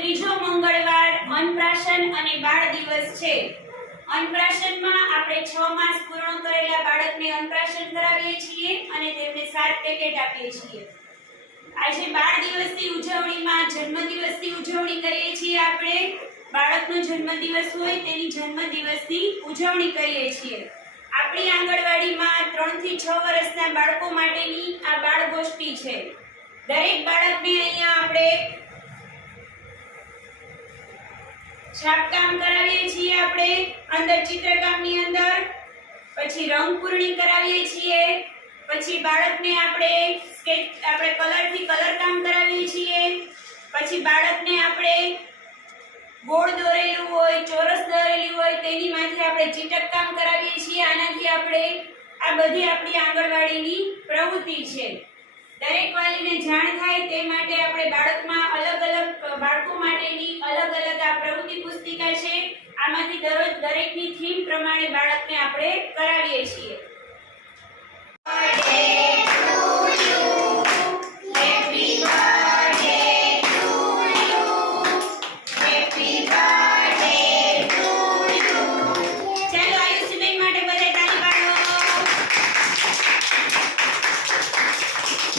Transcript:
ત્રીજો મંગળવાર અન્નપ્રાશન અને બાળ દિવસ છે। અન્નપ્રાશનમાં આપણે 6 માસ પૂર્ણ કરેલા બાળકને અન્નપ્રાશન કરાવીએ છીએ અને તેમને 7 પેકેટ આપીએ છીએ। આજે બાળ દિવસની ઉજવણીમાં જન્મદિવસની ઉજવણી કરીએ છીએ। આપણે બાળકનો જન્મદિવસ હોય તેની જન્મદિવસની ઉજવણી કરીએ છીએ। આપણી આંગણવાડીમાં 3 થી 6 વર્ષના બાળકો માટેની આ બાળ ગોષ્ઠી છે। દરેક બાળકને અહીંયા આપણે છાપકામ કરાવીએ છીએ। આપણે અંદર ચિત્રકામની અંદર પછી રંગ પૂર્ણી કરાવીએ છીએ। પછી બાળકને આપણે કલરથી કલર કામ કરાવીએ છીએ। પછી બાળકને આપણે ગોળ દોરેલું હોય, ચોરસ દોરેલું હોય તેની માથે આપણે ચીટક કામ કરાવીએ છીએ। આનાથી આપણે આ બધી આપણી આંગણવાડીની પ્રવૃત્તિ છે। દરેક વાલીને જાણ થાય તે માટે આપણે બાળકમાં અલગ અલગ બાળકો માટેની અલગ અલગ આ પ્રવૃત્તિ પુસ્તિકા છે। આમાંથી દરરોજ દરેકની થીમ પ્રમાણે બાળકને આપણે કરાવીએ છીએ।